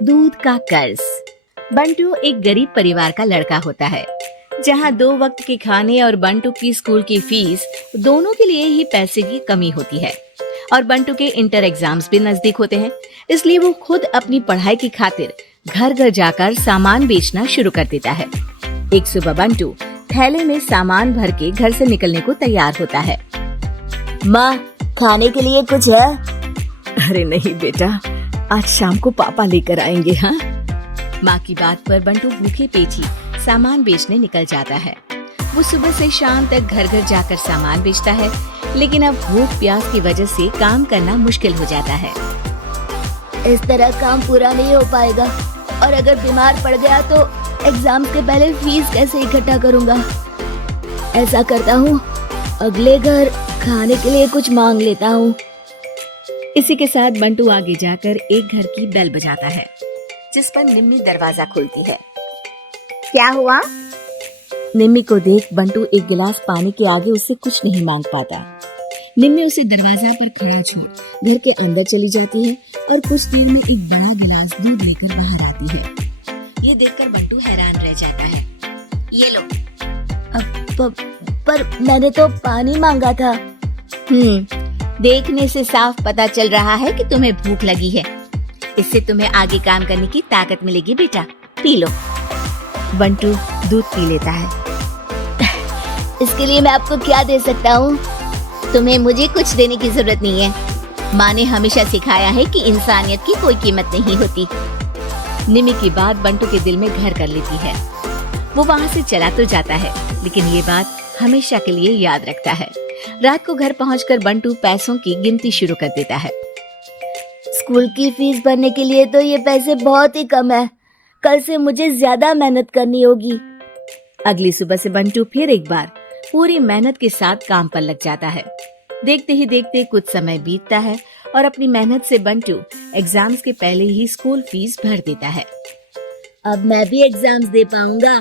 दूध का कर्ज। बंटू एक गरीब परिवार का लड़का होता है, जहाँ 2 वक्त के खाने और बंटू की स्कूल की फीस दोनों के लिए ही पैसे की कमी होती है। और बंटू के इंटर एग्जाम्स भी नजदीक होते हैं, इसलिए वो खुद अपनी पढ़ाई की खातिर घर घर जाकर सामान बेचना शुरू कर देता है। एक सुबह बंटू थैले में सामान भर के घर से निकलने को तैयार होता है। माँ, खाने के लिए कुछ है? अरे नहीं बेटा, आज शाम को पापा लेकर आएंगे। हाँ, माँ की बात पर बंटू भूखे पेट ही सामान बेचने निकल जाता है। वो सुबह से शाम तक घर घर जाकर सामान बेचता है, लेकिन अब भूख प्यास की वजह से काम करना मुश्किल हो जाता है। इस तरह काम पूरा नहीं हो पाएगा, और अगर बीमार पड़ गया तो एग्जाम के पहले फीस कैसे इकट्ठा करूँगा? ऐसा करता हूँ, अगले घर खाने के लिए कुछ मांग लेता हूँ। इसी के साथ बंटू आगे जाकर एक घर की बेल बजाता है, जिस पर निम्मी दरवाजा खोलती है। क्या हुआ? निम्मी को देख बंटू एक गिलास पानी के आगे उससे कुछ नहीं मांग पाता। निम्मी उसे दरवाजा पर खड़ा छोड़ घर के अंदर चली जाती है और कुछ देर में एक बड़ा गिलास दूध लेकर बाहर आती है। ये देखकर बंटू हैरान रह जाता है। ये लो। पर मैंने तो पानी मांगा था। देखने से साफ पता चल रहा है कि तुम्हें भूख लगी है। इससे तुम्हें आगे काम करने की ताकत मिलेगी बेटा, पी लो। बंटू दूध पी लेता है। इसके लिए मैं आपको क्या दे सकता हूँ? तुम्हें मुझे कुछ देने की जरूरत नहीं है। माँ ने हमेशा सिखाया है कि इंसानियत की कोई कीमत नहीं होती। निमी की बात बंटू के दिल में घर कर लेती है। वो वहाँ से चला तो जाता है, लेकिन ये बात हमेशा के लिए याद रखता है। रात को घर पहुंचकर बंटू पैसों की गिनती शुरू कर देता है। स्कूल की फीस भरने के लिए तो ये पैसे बहुत ही कम है। कल से मुझे ज्यादा मेहनत करनी होगी। अगली सुबह से बंटू फिर एक बार पूरी मेहनत के साथ काम पर लग जाता है। देखते ही देखते कुछ समय बीतता है और अपनी मेहनत से बंटू एग्जाम्स के पहले ही स्कूल फीस भर देता है। अब मैं भी एग्जाम्स दे पाऊंगा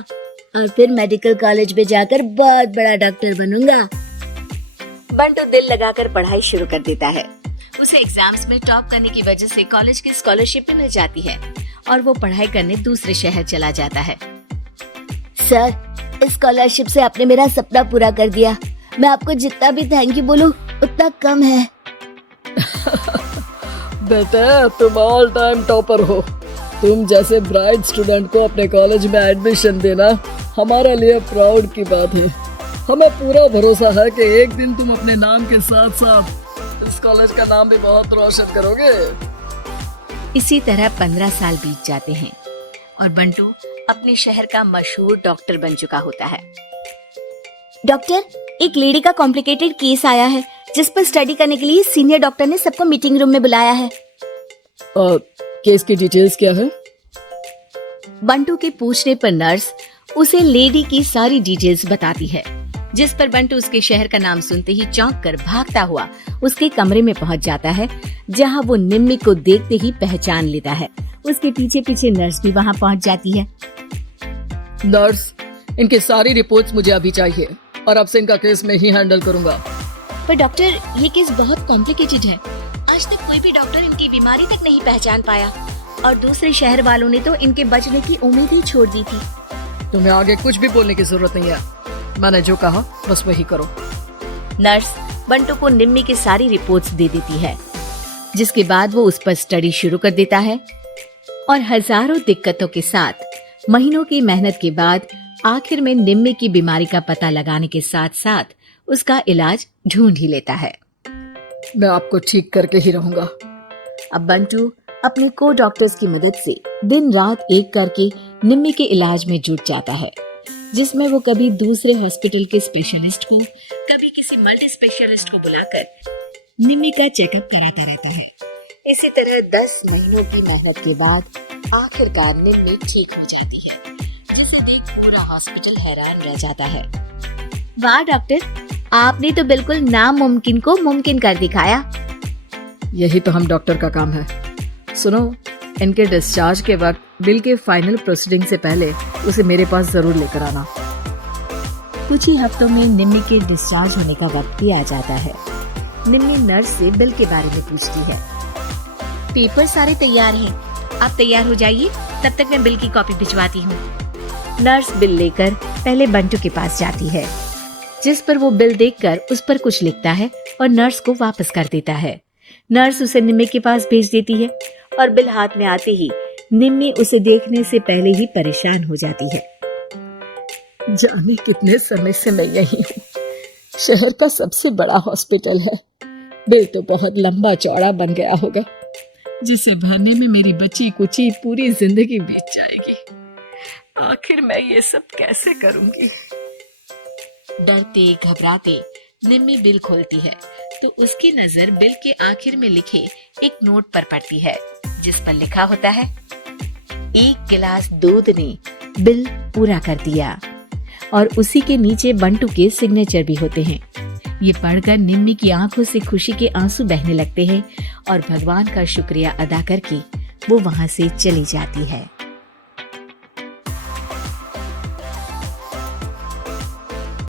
और फिर मेडिकल कॉलेज में जाकर बहुत बड़ा डॉक्टर बनूंगा। बंटू दिल लगाकर पढ़ाई शुरू कर देता है। उसे एग्जाम्स में टॉप करने की वजह से कॉलेज की स्कॉलरशिप भी मिल जाती है और वो पढ़ाई करने दूसरे शहर चला जाता है। सर, इस स्कॉलरशिप से आपने मेरा सपना पूरा कर दिया। मैं आपको जितना भी थैंक यू बोलूं उतना कम है। बेटा, तुम ऑल टाइम टॉपर हो। तुम जैसे ब्राइट स्टूडेंट को अपने कॉलेज में एडमिशन देना हमारे लिए प्राउड की बात है। हमें पूरा भरोसा है कि एक दिन तुम अपने नाम के साथ साथ इस कॉलेज का नाम भी बहुत रोशन करोगे। इसी तरह 15 साल बीत जाते हैं और बंटू अपने शहर का मशहूर डॉक्टर बन चुका होता है। डॉक्टर, एक लेडी का कॉम्प्लिकेटेड केस आया है, जिस पर स्टडी करने के लिए सीनियर डॉक्टर ने सबको मीटिंग रूम में बुलाया है। केस की डिटेल्स क्या है? बंटू के पूछने पर नर्स उसे लेडी की सारी डिटेल्स बताती है, जिस पर बंटू उसके शहर का नाम सुनते ही चौंक कर भागता हुआ उसके कमरे में पहुंच जाता है, जहां वो निम्मी को देखते ही पहचान लेता है। उसके पीछे पीछे नर्स भी वहां पहुंच जाती है। नर्स, इनकी सारी रिपोर्ट्स मुझे अभी चाहिए और अब से इनका केस मैं ही हैंडल करूंगा। पर डॉक्टर, ये केस बहुत कॉम्प्लिकेटेड है। आज तक कोई भी डॉक्टर इनकी बीमारी तक नहीं पहचान पाया, और दूसरे शहर वालों ने तो इनके बचने की उम्मीद ही छोड़ दी थी। तुम्हें आगे कुछ भी बोलने की जरूरत नहीं है। मैंने जो कहा बस वही करो। नर्स बंटू को निम्मी की सारी रिपोर्ट्स दे देती है, जिसके बाद वो उस पर स्टडी शुरू कर देता है और हजारों दिक्कतों के साथ महीनों की मेहनत के बाद आखिर में निम्मी की बीमारी का पता लगाने के साथ साथ उसका इलाज ढूंढ ही लेता है। मैं आपको ठीक करके ही रहूंगा। अब बंटू अपने को डॉक्टर्स की मदद से दिन रात एक करके निम्मी के इलाज में जुट जाता है, जिसमें वो कभी दूसरे हॉस्पिटल के स्पेशलिस्ट को, कभी किसी मल्टी स्पेशलिस्ट को बुलाकर निम्मी का चेकअप कराता रहता है। इसी तरह 10 महीनों की मेहनत के बाद आखिरकार निम्मी ठीक हो जाती है, जिसे देख पूरा हॉस्पिटल हैरान रह जाता है। वाह डॉक्टर, आपने तो बिल्कुल नामुमकिन को मुमकिन कर दिखाया। यही तो हम डॉक्टर का काम है। सुनो, इनके डिस्चार्ज के वक्त बिल के फाइनल प्रोसीडिंग से पहले उसे मेरे पास जरूर लेकर आना। कुछ ही हफ्तों में निम्मी के डिस्चार्ज होने का वक्त भी आ जाता है। निम्मी नर्स से बिल के बारे में पूछती है। पेपर सारे तैयार हैं, आप तैयार हो जाइए, तब तक मैं बिल की कॉपी भिजवाती हूँ। नर्स बिल लेकर पहले बंटू के पास जाती है, जिस पर वो बिल देखकर उस पर कुछ लिखता है और नर्स को वापस कर देता है। नर्स उसे निम्मी के पास भेज देती है और बिल हाथ में आते ही निम्मी उसे देखने से पहले ही परेशान हो जाती है। जाने कितने समय से मैं यही हूँ। शहर का सबसे बड़ा हॉस्पिटल है। बिल तो बहुत लंबा चौड़ा बन गया होगा, जिसे भरने में मेरी बची कुची पूरी जिंदगी बीत जाएगी। आखिर मैं ये सब कैसे करूंगी? डरते घबराते निम्मी बिल खोलती है तो उसकी नजर बिल के आखिर में लिखे एक नोट पर पड़ती है, जिस पर लिखा होता है, 1 गिलास दूध ने बिल पूरा कर दिया। और उसी के नीचे बंटू के सिग्नेचर भी होते हैं। ये पढ़कर निम्मी की आंखों से खुशी के आंसू बहने लगते हैं और भगवान का शुक्रिया अदा करके वो वहां से चली जाती है।